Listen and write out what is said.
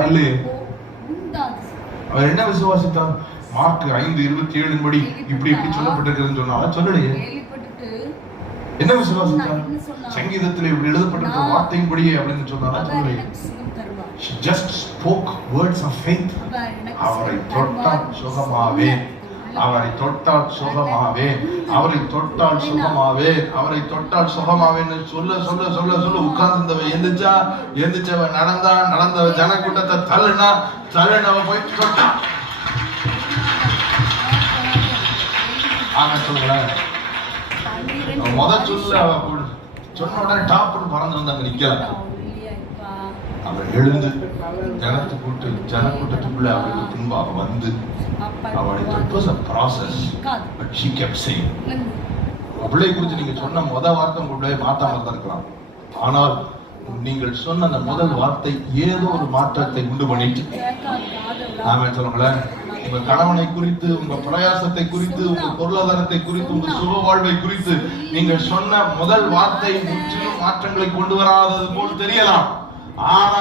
அவர் என்ன விசுவாசித்தார்? மார்க் 5:27 படி இப்படி இப்படி சொல்லப்பட்டிருக்குன்னு சொன்னால சொல்லலையே. என்ன விசுவாசித்தார்? சங்கீதத்தில் இப்படி எழுதப்பட்டிருக்கிற வார்த்தையின்படியே அப்படின்னு சொன்னால சொல்லலையே. She just spoke words of faith. அவரை தொட்டால் சுகமாவேன், அவரை தொட்டால் சுகமாவேன், அவரை தொட்டால் சுகமாவேன், அவரை தொட்டால் சுகமாவேன்னு சொல்ல சொல்ல சொல்ல சொல்ல உட்கார்ந்து எந்திரிச்சவ நடந்தவ ஜனக்கூட்டத்தை தள்ளுனவ போய் தொட்டா. ஆனா சொல்லுங்களேன், சொல்ல சொன்ன உடனே டாப்னு பறந்து வந்து அங்க நிக்கல. அவர் எழுந்து ஜனக்கூட்டத்துக்குள்ள அவருக்கு பின்பாக வந்து அவளை குறித்து நீங்க சொன்ன முதல் வார்த்தை உங்களுடைய மாற்றாம தான் இருக்கலாம். ஆனால் நீங்கள் சொன்ன அந்த முதல் வார்த்தை ஏதோ ஒரு மாற்றத்தை உண்டு பண்ணிட்டு. ஆமென் சொல்லுங்களேன். உங்க கணவனை குறித்து, உங்க பிரயாசத்தை குறித்து, உங்க பொருளாதாரத்தை குறித்து, உங்க சுக வாழ்வை குறித்து நீங்கள் சொன்ன முதல் வார்த்தை முற்றிலும் மாற்றங்களை கொண்டு வராதது போல் தெரியலாம். ஆனால்